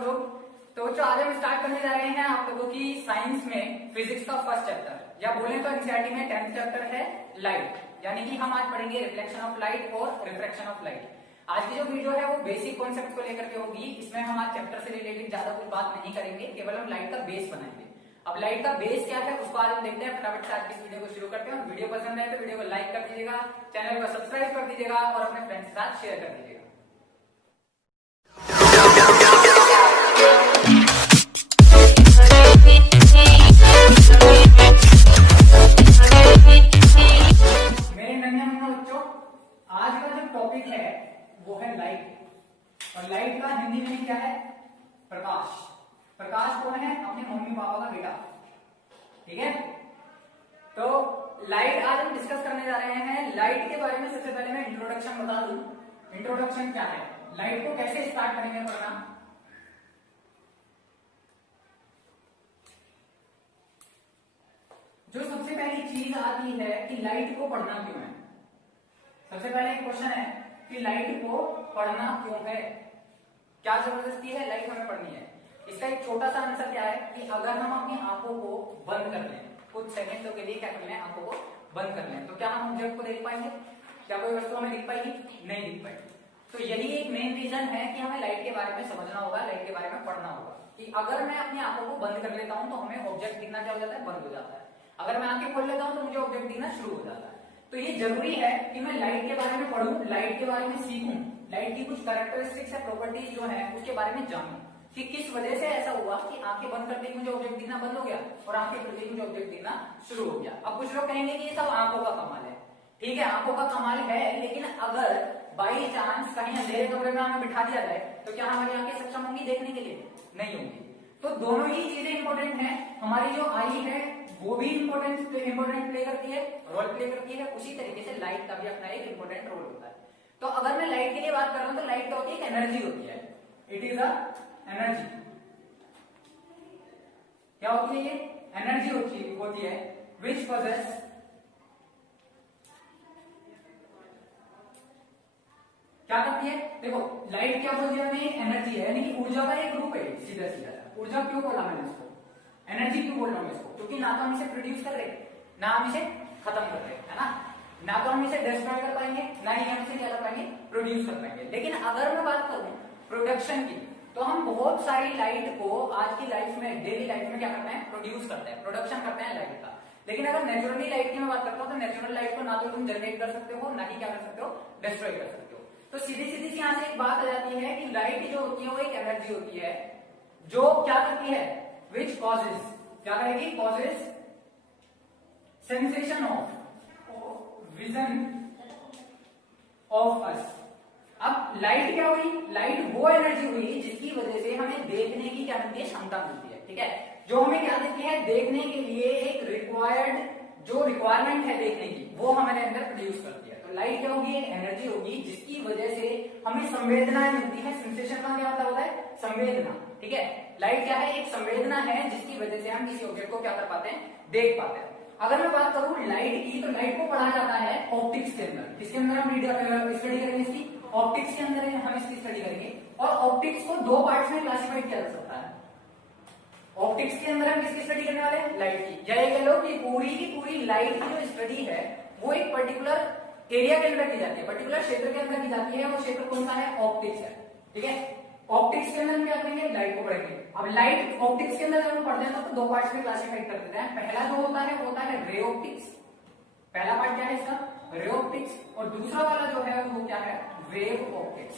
सब लोग। तो जो आज हम स्टार्ट करने जा रहे हैं आप लोगों की साइंस में फिजिक्स का फर्स्ट चैप्टर, या बोले तो एनसीईआरटी में 10th चैप्टर है लाइट, यानी कि हम आज पढ़ेंगे रिफ्लेक्शन ऑफ लाइट और रिफ्रैक्शन ऑफ लाइट। आज की जो वीडियो है वो बेसिक कॉन्सेप्ट को लेकर के होगी। इसमें हम आज चैप्टर से रिलेटेड ज्यादा कुछ बात नहीं करेंगे, केवल हम लाइट का बेस बनाएंगे। अब लाइट का बेस क्या है उसको आज हम देखते हैं। फटाफट से आज की इस वीडियो को शुरू करते हैं। वीडियो पसंद आए तो वीडियो को लाइक कर दीजिएगा, चैनल को सब्सक्राइब कर दीजिएगा और अपने फ्रेंड्स के साथ शेयर कर दीजिएगा। मेरे नन्हे मुन्ने बच्चों, आज का जो टॉपिक है वो है लाइट। और लाइट का हिंदी में क्या है? प्रकाश। प्रकाश कौन है? अपने मम्मी पापा का बेटा, ठीक है। तो लाइट आज हम डिस्कस करने जा रहे हैं। लाइट के बारे में सबसे पहले मैं इंट्रोडक्शन बता दूं। इंट्रोडक्शन क्या है, लाइट को कैसे स्टार्ट करेंगे पढ़ना। जो सबसे पहली चीज आती है कि लाइट को पढ़ना क्यों है। सबसे पहले एक क्वेश्चन है कि लाइट को पढ़ना क्यों है, क्या जबरदस्ती है लाइट हमें पढ़नी है। इसका एक छोटा सा आंसर क्या है कि अगर हम अपनी आंखों को बंद कर लें, कुछ सेकंडों के लिए क्या कर लें, आंखों को बंद कर लें, तो क्या हम ऑब्जेक्ट को देख पाएंगे? क्या कोई वस्तु हमें दिख पाएगी? नहीं दिख पाएगी। तो यही एक मेन रीजन है कि हमें लाइट के बारे में समझना होगा, लाइट के बारे में पढ़ना होगा। कि अगर मैं अपनी आंखों को बंद कर लेता हूं तो हमें ऑब्जेक्ट दिखना क्या हो जाता है? बंद हो जाता है। अगर मैं आंखें खोल लेता हूं तो मुझे ऑब्जेक्ट दिखना शुरू हो जाता है। तो ये जरूरी है कि मैं लाइट के बारे में पढ़ूं, लाइट के बारे में सीखूं, लाइट की कुछ कैरेक्टरिस्टिक्स या प्रॉपर्टीज जो है उसके बारे में जानूं कि किस वजह से ऐसा हुआ कि आंखें बंद करते ही मुझे ऑब्जेक्ट दिखना बंद हो गया और आंखें खुलते ही मुझे ऑब्जेक्ट दिखना शुरू हो गया। अब कुछ लोग कहेंगे कि ये सब आंखों का कमाल है। ठीक है, आंखों का कमाल है, लेकिन अगर बाई चांस कहीं अंधेरे कमरे में हमें बिठा दिया जाए तो क्या हमारी आंखें सक्षम होंगी देखने के लिए? नहीं होंगी। तो दोनों ही चीजें इंपॉर्टेंट हैं। हमारी जो आई है वो भी इंपॉर्टेंट प्ले करती है, रोल प्ले करती है। उसी तरीके से लाइट का भी अपना एक इंपॉर्टेंट रोल होता है। तो अगर मैं लाइट के लिए बात कर रहा हूं तो लाइट क्या होती है? एक एनर्जी होती है। It is a energy. क्या होती है? ये एनर्जी होती है विच पॉजेस क्या करती है? देखो लाइट क्या बोलती है? एनर्जी है, यानी कि ऊर्जा का एक रूप है। सीधा सीधा ऊर्जा क्यों बोला मैंने इसको, एनर्जी क्यों बोल रहा हूं इसको? क्योंकि ना तो हम इसे प्रोड्यूस कर रहे, ना हम इसे खत्म कर रहे, है ना। ना तो हम इसे डिस्ट्रॉय कर पाएंगे, ना ही हम इसे क्या कर पाएंगे? प्रोड्यूस कर पाएंगे। लेकिन अगर मैं बात करूं प्रोडक्शन की, तो हम बहुत सारी लाइट को आज की लाइफ में, डेली लाइफ में क्या करते हैं? प्रोड्यूस करते हैं, प्रोडक्शन करते हैं लाइट का। लेकिन अगर नेचुरली लाइट की मैं बात करता हूं तो नेचुरल लाइट को ना तो तुम जनरेट कर सकते हो, ना ही क्या कर सकते हो? डिस्ट्रॉय कर सकते हो। तो सीधी सीधी सी यहां से एक बात आ जाती है कि लाइट जो होती है वो एक एनर्जी होती है जो क्या करती है? विच कॉजेज, क्या करेगी? Causes sensation of vision of us. अब लाइट क्या हुई? लाइट वो एनर्जी हुई जिसकी वजह से हमें देखने की क्या मिलती है? क्षमता मिलती है, ठीक है। जो हमें क्या देती है? देखने के लिए एक रिक्वायर्ड जो रिक्वायरमेंट है देखने की, वो हमारे अंदर प्रोड्यूस करती है। तो लाइट क्या होगी? एक एनर्जी होगी जिसकी वजह से हमें संवेदनाएं मिलती है। सेंसेशन का क्या मतलब होता है? संवेदना, ठीक है। लाइट क्या है? एक संवेदना है जिसकी वजह से हम किसी ऑब्जेक्ट को क्या कर पाते हैं? देख पाते हैं। अगर मैं बात करूं लाइट की, तो लाइट को पढ़ा जाता है ऑप्टिक्स के अंदर। किसके अंदर हम स्टडी करेंगे इसकी? ऑप्टिक्स के अंदर हम इसकी स्टडी करेंगे। और ऑप्टिक्स को दो पार्ट्स में क्लासिफाइड किया जा सकता है। ऑप्टिक्स के अंदर हम किसकी स्टडी करने वाले हैं? लाइट की। या ये कह लो कि पूरी की पूरी लाइट की जो स्टडी है वो एक पर्टिकुलर एरिया के अंदर की जाती है, पर्टिकुलर क्षेत्र के अंदर की जाती है। वो क्षेत्र कौन सा है? ऑप्टिक्स है, ठीक है। ऑप्टिक्स के अंदर हम क्या करेंगे? लाइट को पढ़ेंगे। अब लाइट ऑप्टिक्स के अंदर जब हम पढ़ते हैं तो दो पार्ट्स में क्लासिफाई कर देते हैं। पहला जो होता है वो होता है रे ऑप्टिक्स। पहला पार्ट क्या है इसका? Ray optics. और दूसरा वाला जो है वो क्या है? Wave optics.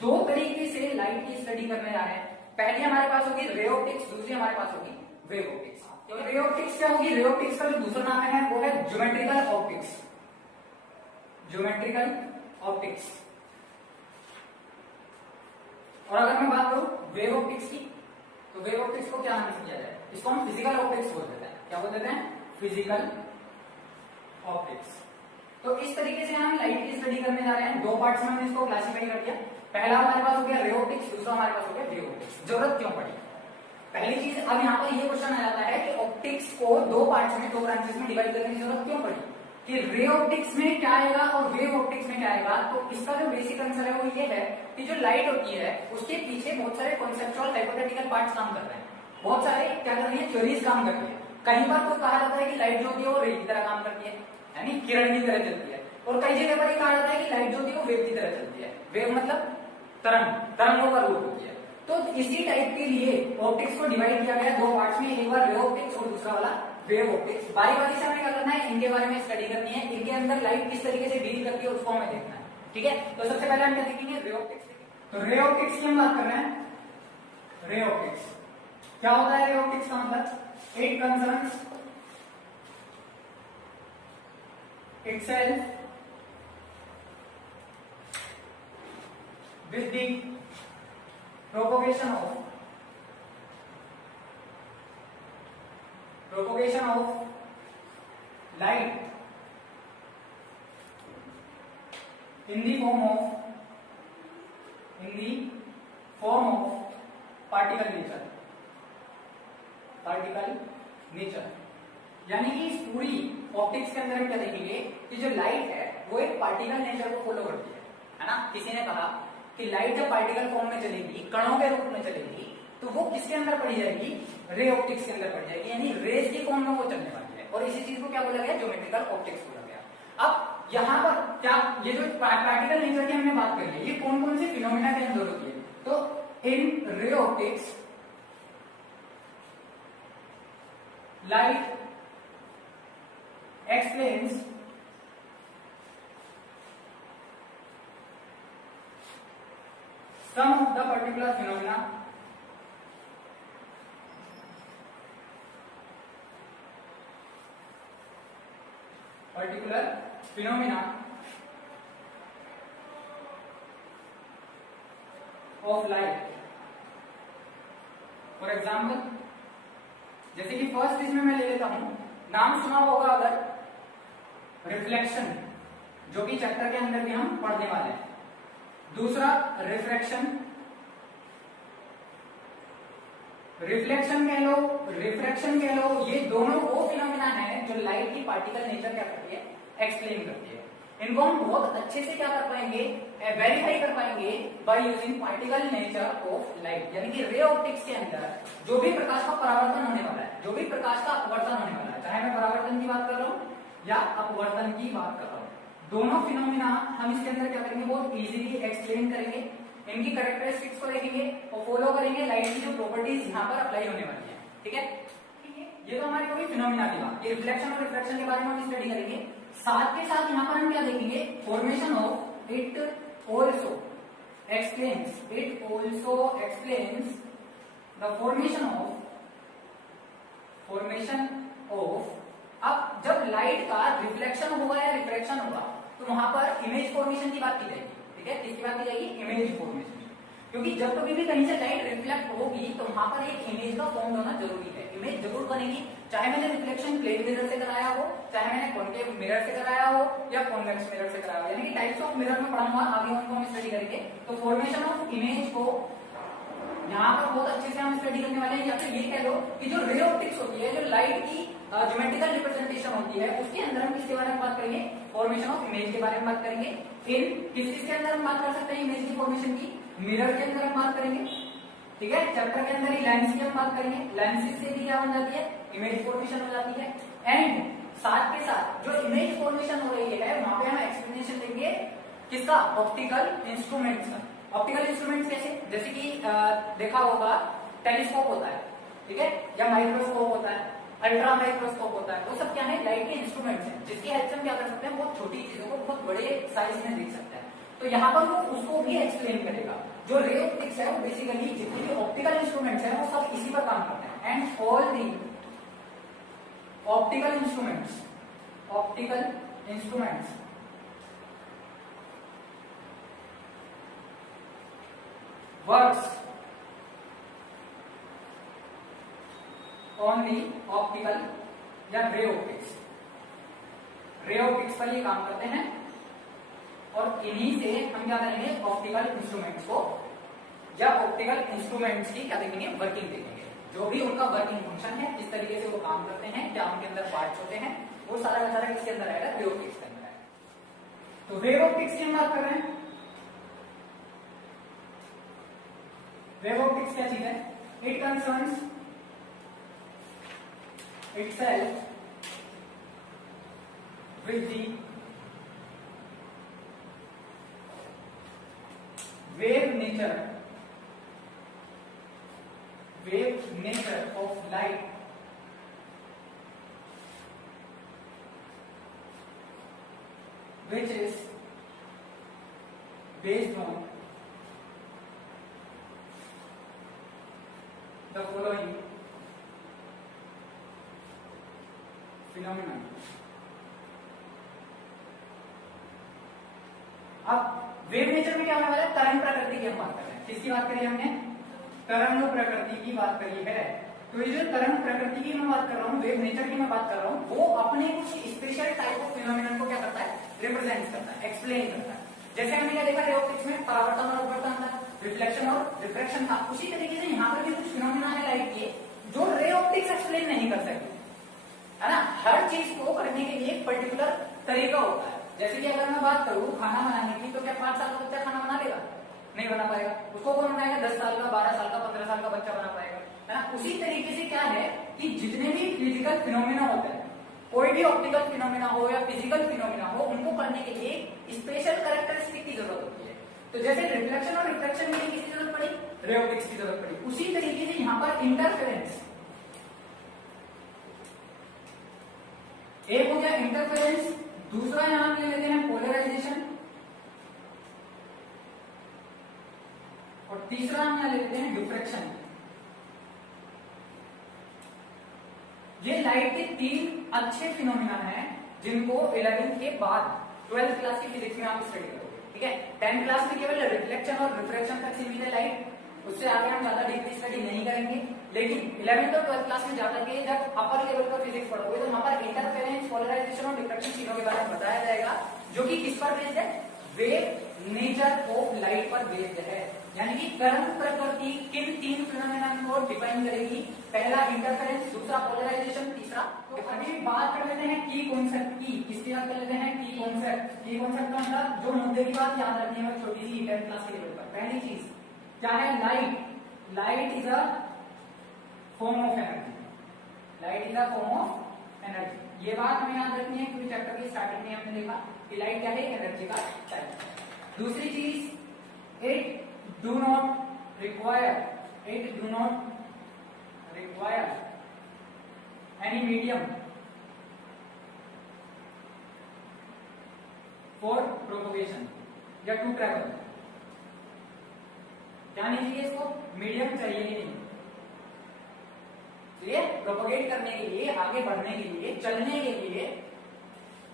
दो तरीके से लाइट की स्टडी करने जा रहे हैं। पहली हमारे पास होगी रे ऑप्टिक्स, दूसरी हमारे पास होगी वेव ऑप्टिक्स। तो रे ऑप्टिक्स क्या होगी? रे ऑप्टिक्स का जो दूसरा नाम है वो है ज्योमेट्रिकल ऑप्टिक्स। Geometrical optics. और अगर मैं बात करूं वेव ऑप्टिक्स की, तो वेव ऑप्टिक्स को क्या नाम से किया जाए? इसको हम फिजिकल ऑप्टिक्स बोल देते हैं। क्या बोल देते हैं? Physical optics. तो इस तरीके से हम लाइट की स्टडी करने जा रहे हैं। दो पार्ट्स में हमने इसको क्लासिफाई कर दिया। पहला हमारे पास हो गया रे ऑप्टिक्स, दूसरा हमारे पास हो गया वेव ऑप्टिक्स। जरूरत क्यों पड़ी? पहली चीज, अब यहाँ पर ये क्वेश्चन आ जाता है कि ऑप्टिक्स को दो पार्ट्स में, दो ब्रांचेस में डिवाइड करने की जरूरत क्यों पड़ी? कि रे ऑप्टिक्स में क्या आएगा और वेव ऑप्टिक्स में क्या आएगा? तो इसका जो बेसिक आंसर है वो ये है कि जो लाइट होती है उसके पीछे पीछे बहुत सारे कॉन्सेप्चुअल हाइपोथेटिकल पार्ट्स काम कर रहे हैं, बहुत सारे क्या कर रही है, थ्योरीज काम कर रही है। कई बार तो कहा जाता है कि लाइट जो होती है वो रे की तरह काम करती है, यानी किरण की तरह चलती है, और कई जगह पर ये कहा जाता है कि लाइट जो होती है वो वेव की तरह चलती है। वेव मतलब तरंगों का रूप होती है। तो इसी टाइप के लिए ऑप्टिक्स को डिवाइड किया गया दो पार्ट्स में, एक बार रे ऑप्टिक्स और दूसरा वाला वेव ऑप्टिक्स। बारी बारी से हमें क्या करना है, इनके बारे में स्टडी करनी है, इनके अंदर लाइट किस तरीके से डील करती है उसको हमें देखना है, ठीक है। तो सबसे पहले हम क्या देखेंगे, रे ऑप्टिक्स। तो रे ऑप्टिक्स की हम बात कर रहे हैं। रे ऑप्टिक्स क्या होता है, रे ऑप्टिक्स का मतलब it concerns itself with the propagation of light in the form of particle nature। यानी कि इस पूरी ऑप्टिक्स के अंदर हम क्या देखेंगे कि जो लाइट है वो एक पार्टिकल नेचर को फॉलो करती है ना। किसी ने कहा कि लाइट जब पार्टिकल फॉर्म में चलेगी, कणों के रूप में चलेगी, तो वो किसके अंदर पड़ी जाएगी, रे ऑप्टिक्स के अंदर पड़ी जाएगी, यानी रेज की फॉर्म में वो चलने वाली है। और इसी चीज को क्या बोला गया, ज्योमेट्रिकल ऑप्टिक्स बोला गया। अब यहाँ पर क्या, ये जो पार्टिकल नेचर की हमने बात करी है, ये कौन कौन से फिनोमिना के अंदर होती है। तो in ray optics light explains some of the particular phenomena of light। For example, जैसे कि फर्स्ट इसमें मैं ले लेता हूं, नाम सुना होगा अगर रिफ्लेक्शन, जो कि चैप्टर के अंदर भी हम पढ़ने वाले हैं। दूसरा रिफ्रैक्शन, रिफ्लेक्शन कह लो, रिफ्रैक्शन कह लो, ये दोनों वो फिनोमिना है जो लाइट की पार्टिकल नेचर क्या करती है, एक्सप्लेन करती है। इनको हम बहुत अच्छे से क्या कर पाएंगे, वेरीफाई कर पाएंगे by using particle nature of light. यानी कि रे ऑप्टिक्स के अंदर जो भी प्रकाश का परावर्तन होने वाला है, जो भी प्रकाश का अपवर्तन होने वाला है, चाहे मैं परावर्तन की बात कर रहा हूं या अपवर्तन की बात कर रहा हूं, दोनों फिनोमिना हम इसके अंदर क्या करेंगे, बहुत इजीली एक्सप्लेन करेंगे, इनकी कैरेक्टरिस्टिक्स को देखेंगे और फॉलो करेंगे लाइट की जो प्रॉपर्टीज यहाँ पर अप्लाई होने वाली है, ठीक है। ये तो हमारी कोई फिनोमिना की बात, ये रिफ्लेक्शन और रिफ्रैक्शन के बारे में हम स्टडी करेंगे। साथ के साथ यहाँ पर हम क्या देखेंगे, formation of it also explains the formation of. अब जब लाइट का रिफ्लेक्शन होगा या रिफ्रैक्शन होगा तो वहां पर इमेज फॉर्मेशन की बात की जाएगी, ठीक है। किसकी बात की जाएगी, इमेज फॉर्मेशन। क्योंकि जब कभी भी कहीं से लाइट रिफ्लेक्ट होगी तो वहां पर एक इमेज का फॉर्म होना जरूरी है, इमेज जरूर बनेगी, चाहे मैंने रिफ्लेक्शन प्लेन मिरर से कराया हो, चाहे मैंने कॉन्केव मिरर से कराया हो या कॉन्वेक्स मिरर से कराया हो, यानी कि टाइप्स ऑफ मिरर में पढ़ाऊंगा, आगे उनको हम स्टडी करेंगे। तो फॉर्मेशन ऑफ इमेज को यहाँ पर बहुत अच्छे से हम स्टडी करने वाले हैं। या फिर ये कह लो कि जो रे ऑप्टिक्स होती है, जो लाइट की ज्योमेट्रिकल रिप्रेजेंटेशन होती है, उसके अंदर हम किसके बारे में बात करेंगे, फॉर्मेशन ऑफ इमेज के बारे में बात करेंगे। फिर किसके अंदर हम बात कर सकते हैं इमेज की फॉर्मेशन की, मिरर के अंदर हम बात करेंगे, ठीक है। चैप्टर के अंदर ही लेंस की हम बात करेंगे, लेंसेज से भी क्या बन जाती है, इमेज फॉर्मेशन हो जाती है। एंड साथ के साथ जो इमेज फॉर्मेशन हो रही है वहां पे हम एक्सप्लेनेशन देंगे किसका, ऑप्टिकल इंस्ट्रूमेंट्स का। ऑप्टिकल इंस्ट्रूमेंट्स कैसे, जैसे कि देखा होगा टेलीस्कोप होता है, ठीक है, या माइक्रोस्कोप होता है, अल्ट्रा माइक्रोस्कोप होता है, वो सब क्या है, लाइट के इंस्ट्रूमेंट्स हैं, जिसकी हेल्प से हम क्या कर सकते हैं, बहुत छोटी चीजों को बहुत बड़े साइज में देख सकते हैं। तो यहाँ पर वो उसको भी एक्सप्लेन करेगा। जो रे ऑप्टिक्स है वो बेसिकली जितने भी ऑप्टिकल इंस्ट्रूमेंट्स हैं वो सब इसी पर काम करते हैं। And all the optical instruments works on the optical या रे ऑप्टिक्स पर ये काम करते हैं। और इन्हीं से हम क्या करेंगे, ऑप्टिकल इंस्ट्रूमेंट्स को या ऑप्टिकल इंस्ट्रूमेंट्स की क्या देखेंगे, वर्किंग देखेंगे, जो भी उनका वर्किंग फंक्शन है, किस तरीके से वो काम करते हैं, क्या उनके अंदर पार्ट्स होते हैं, वो सारा का सारा किसके अंदर आएगा, वेव ऑप्टिक्स के अंदर आएगा। तो वेव ऑप्टिक्स की हम बात कर रहे हैं। वेव ऑप्टिक्स क्या चीज है? It concerns itself with the wave nature of light which is based on the following phenomenon. अब वेव नेचर में क्या होने वाला है? तरंग प्रकृति की हम बात कर रहे हैं। किसकी बात करी हमने? तरंग प्रकृति की बात करी है। तो ये जो तरंग प्रकृति की मैं बात कर रहा हूँ, वेव नेचर की मैं बात कर रहा हूँ, वो अपने कुछ स्पेशल टाइप ऑफ फिनोमिनन को क्या करता है? रिप्रेजेंट करता है, एक्सप्लेन करता है। जैसे हमने क्या देखा रे ऑप्टिक्स में? परावर्तन और अपवर्तन था, रिफ्लेक्शन और रिफ्रैक्शन था। उसी तरीके से यहाँ पर भी कुछ फिनोमिना है लाइट के जो रे ऑप्टिक्स एक्सप्लेन नहीं कर सकती, है ना। हर चीज को करने के लिए एक पर्टिकुलर तरीका होता है। जैसे कि अगर मैं बात करूं खाना बनाने की, तो क्या 5 साल का बच्चा खाना बना लेगा? नहीं बना पाएगा। उसको कौन बनाएगा? 10 साल का, 12 साल का, 15 साल का बच्चा बना पाएगा, है ना। उसी तरीके से क्या है कि जितने भी फिजिकल फिनोमिना होते हैं, कोई भी ऑप्टिकल फिनोमिना हो या फिजिकल फिनोमिना हो, उनको करने के लिए स्पेशल कैरेक्टरिस्टिक की जरूरत होती है। तो जैसे रिफ्लेक्शन और रिफ्रैक्शन के लिए किसकी जरूरत पड़ी? रे ऑप्टिक्स की जरूरत पड़ी। उसी तरीके से यहाँ पर इंटरफेरेंस, एक हो गया इंटरफेरेंस, दूसरा यहां ले लेते हैं पोलराइजेशन, और तीसरा हम यहां ले लेते हैं डिफ्रैक्शन। ये लाइट के 3 अच्छे फिनोमिना हैं जिनको 11th के बाद 12th क्लास की फिजिक्स में आप स्टडी करोगे, ठीक है। 10th क्लास में केवल रिफ्लेक्शन और रिफ्रैक्शन तक सीमित है लाइट, उससे आगे हम ज्यादा डीपली स्टडी नहीं करेंगे। लेकिन 11th और 12th क्लास में जाकर के जब अपर लेवल का फिजिक्स पढ़ोगे तो वहां पर इंटरफेरेंस, पोलराइजेशन और डिफ्रैक्शन तीनों के बारे में बताया जाएगा, जो कि किस पर बेस्ड है? वेव नेचर ऑफ लाइट पर बेस्ड है। यानी कि तरंग प्रकृति किन 3 फिनोमेना को डिफाइन करेगी? पहला इंटरफेरेंस, दूसरा पोलराइजेशन, तीसरा। तो अभी बात कर लेते हैं की कॉन्सेप्ट की। किसकी बात कर लेते हैं? की कॉन्सेप्ट। की कॉन्सेप्ट का मतलब जो मुद्दे की बात याद रखनी है छोटी सी 10th क्लास के लेवल पर। पहली चीज क्या है? Light is a form of energy. Light is a form of energy. ये बात हमें याद रखनी है क्योंकि चैप्टर की स्टार्टिंग में हमने देखा कि लाइट क्या है? एनर्जी का टाइप। दूसरी चीज, it do not require any medium for propagation या टू ट्रेवल। क्या नहीं चाहिए इसको? मीडियम चाहिए ही नहीं। ये प्रोपोगेट करने के लिए, आगे बढ़ने के लिए, चलने के लिए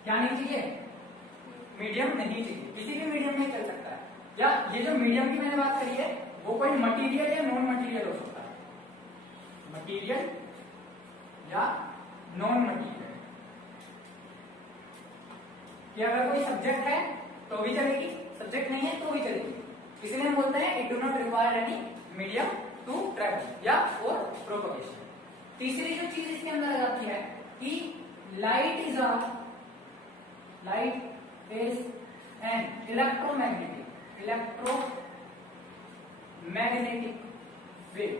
क्या नहीं चाहिए? मीडियम नहीं चाहिए। किसी भी मीडियम में चल सकता है। या ये जो मीडियम की मैंने बात करी है वो कोई मटेरियल या नॉन मटेरियल हो सकता है। मटेरियल या नॉन मटेरियल। कि अगर कोई सब्जेक्ट है तो भी चलेगी, सब्जेक्ट नहीं है तो भी चलेगी। इसलिए हम बोलते हैं it do not require any medium to travel या फॉर प्रोपोगेशन। तीसरी जो चीज इसके अंदर आ जाती है कि light is an electromagnetic wave.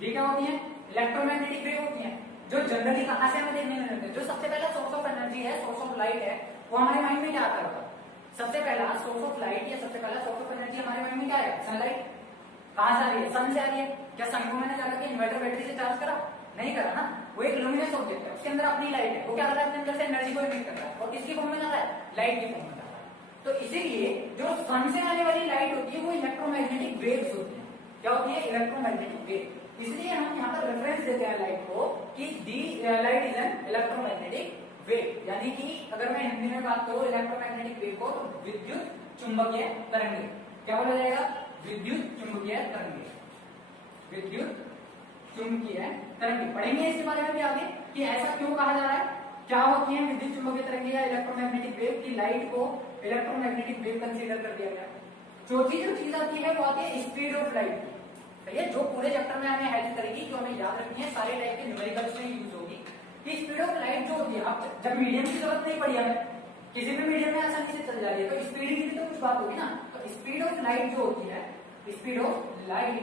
ये क्या होती है? इलेक्ट्रोमैग्नेटिक वेव होती है, जो जनरली कहां से हमें देखने में मिलते हैं। जो सबसे पहला सोर्स ऑफ एनर्जी है, सोर्स ऑफ लाइट है, वो हमारे माइंड में क्या आता होगा? सबसे पहला सोर्स ऑफ लाइट या सबसे पहला सोर्स ऑफ एनर्जी हमारे माइंड में क्या है? सनलाइट। कहां से आ रही है? सन से आ रही है। क्या सन को मैंने जाकर के इन्वर्टर बैटरी से चार्ज करा? नहीं करा ना। वो एक लुमिनस ऑब्जेक्ट है, उसके अंदर अपनी लाइट है। वो क्या कर रहा है? अपने अंदर से एनर्जी को इमिट कर रहा है और किसकी फॉर्म में जा रहा है? लाइट की फॉर्म में जा रहा है। तो इसीलिए जो सन से आने वाली लाइट होती है वो इलेक्ट्रोमैग्नेटिक वेव्स होती है। क्या होती है? Electromagnetic wave. इसलिए हम यहाँ पर रेफरेंस देते हैं लाइट को कि the light is an electromagnetic wave. यानी कि अगर मैं हिंदी में बात करूं इलेक्ट्रोमैग्नेटिक वेव को, तो विद्युत चुंबकीय तरंगे। क्या बोला जाएगा? विद्युत चुंबकीय तरंगे। विद्युत चुंबकीय तरंगे पढ़ेंगे इसके बारे में भी आगे कि ऐसा क्यों कहा जा रहा है, क्या होती है विद्युत चुंबकीय तरंगे या इलेक्ट्रोमैग्नेटिक वेव। की लाइट को इलेक्ट्रोमैग्नेटिक वेव कंसीडर कर दिया गया। चौथी जो चीज आती है वो आती है स्पीड ऑफ लाइट। ये जो पूरे चैप्टर में हमें हेल्प करेगी, जो हमें याद रखनी है, सारे टाइप के न्यूमेरिकल्स में यूज होगी। कि स्पीड ऑफ लाइट जो होती है, अब जब मीडियम की जरूरत नहीं पड़ी हमें, किसी भी मीडियम में आसानी से चल जा रही है, तो स्पीड की भी तो कुछ बात होगी ना। तो स्पीड ऑफ लाइट जो होती है speed of light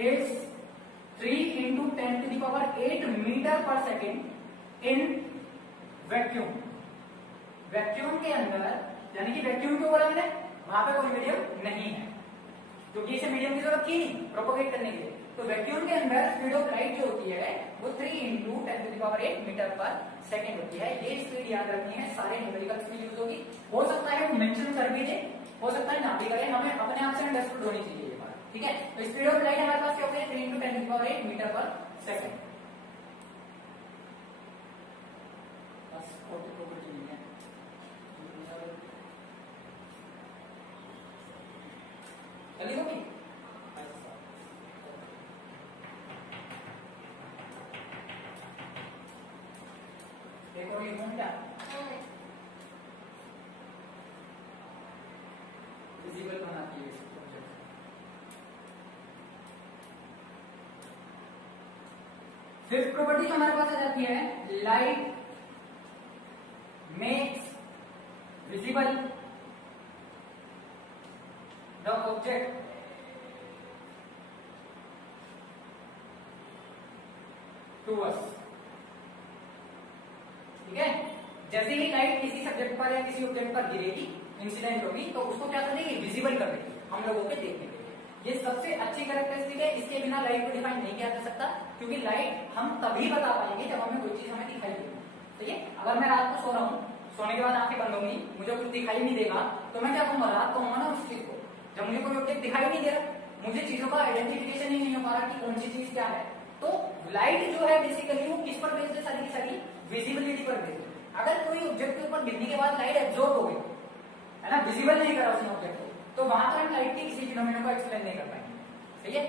is 3 into 10⁸ metre per second in vacuum. Vacuum के अंदर, यानी कि वैक्यूम क्यों बोला मैंने, वहां पे कोई मीडियम नहीं है, क्योंकि इसे मीडियम की जरूरत थी नहीं प्रोपोगेट करने के लिए। तो वैक्यूम के अंदर स्पीड ऑफ लाइट जो होती है वो 3 into 10⁸ मीटर पर सेकेंड होती है। ये स्पीड याद रखनी है, सारे न्यूमेरिकल स्पीड यूज होगी। हो सकता है वो मेंशन कर भी दे, हो सकता है ना भी करे, हमें अपने आप से अंडरस्टूड होनी चाहिए ये बात, ठीक है। तो स्पीड ऑफ लाइट हमारे पास क्या होती है, 3 into 10⁸ मीटर पर सेकेंड। चलिए होगी देखो ये कौन क्या विजिबल बनाती है ऑब्जेक्ट। फिफ्थ प्रॉपर्टी जो हमारे पास आ जाती है, light makes visible the object to us. ठीक है, जैसे ही लाइट किसी सब्जेक्ट पर या किसी ऑब्जेक्ट पर गिरेगी, इंसिडेंट होगी, तो उसको क्या कर देगी, विजिबल कर देगी हम लोगों के देखने के लिए। ये सबसे अच्छी कैरेक्टरिस्टिक है, इसके बिना लाइट को डिफाइन नहीं किया जा सकता, क्योंकि लाइट हम तभी बता पाएंगे जब हमें कोई चीज हमें दिखाई देगी। ठीक है, अगर मैं रात को सो रहा हूँ, सोने के बाद आंखें बंद होंगी, मुझे कुछ दिखाई नहीं देगा, तो मैं क्या कहूंगा, रात को होगा ना उस चीज को। जब मुझे कोई ऑब्जेक्ट दिखाई नहीं दे रहा, मुझे चीजों का आइडेंटिफिकेशन ही नहीं हो पा रहा कि कौन सी चीज क्या है, तो लाइट जो है बेसिकली वो किस पर बेस्ड है, सारी की सारी विजिबिलिटी पर बेस्ड है। अगर कोई ऑब्जेक्ट के ऊपर गिरने के बाद लाइट एब्जॉर्ब हो गई है ना, विजिबल नहीं करा उसने ऑब्जेक्ट को, तो वहां पर हम लाइट के किसी फिनोमेना को एक्सप्लेन नहीं कर पाएंगे। सही है,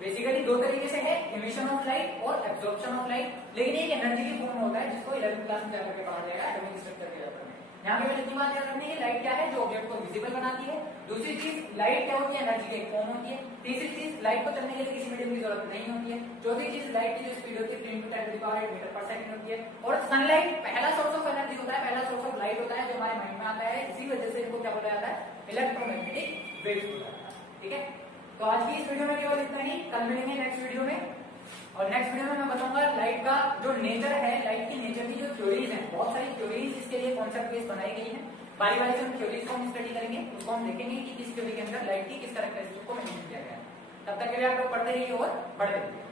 बेसिकली दो तरीके से है, इमिशन ऑफ लाइट और एब्जॉर्प्शन ऑफ लाइट, लेकिन एक एनर्जी की फॉर्म होता है जिसको 11th क्लास में जाकर के पढ़ा जाएगा एटॉमिक स्ट्रक्चर के चैप्टर में। यहाँ पे इतनी बात याद रखनी है, लाइट क्या है, जो ऑब्जेक्ट को विजिबल बनाती है। दूसरी चीज, लाइट क्या होती है, एनर्जी की एक फॉर्म होती है। तीसरी चीज, लाइट को चलने के लिए किसी मीडियम की जरूरत नहीं होती है। चौथी चीज, लाइट की जो स्पीड होती है 3 into 10⁸ मीटर पर सेकंड होती है। और सनलाइट पहला सोर्स ऑफ एनर्जी होता है, पहला सोर्स ऑफ लाइट होता है जो हमारे माइंड में आता है, इसी वजह से इनको क्या बोला जाता है, इलेक्ट्रोमैग्नेटिक वेव्स बोला जाता है। ठीक है, तो आज की इस वीडियो में केवल इतना ही, कल मिलेंगे नेक्स्ट वीडियो में। और नेक्स्ट वीडियो में मैं बताऊंगा लाइट का जो नेचर है, लाइट की नेचर की जो थ्योरीज हैं, बहुत सारी थ्योरीज इसके लिए कॉन्सेप्ट बेस बनाई गई है। बारी बारी से हम थ्योरीज को हम स्टडी करेंगे, उसको हम देखेंगे कि किस थ्योरी के अंदर लाइट की किस कैरेक्टरिस्टिक को मेंशन किया गया है। तब तक के लिए आप लोग पढ़ते रहिए और बढ़ते रहिए।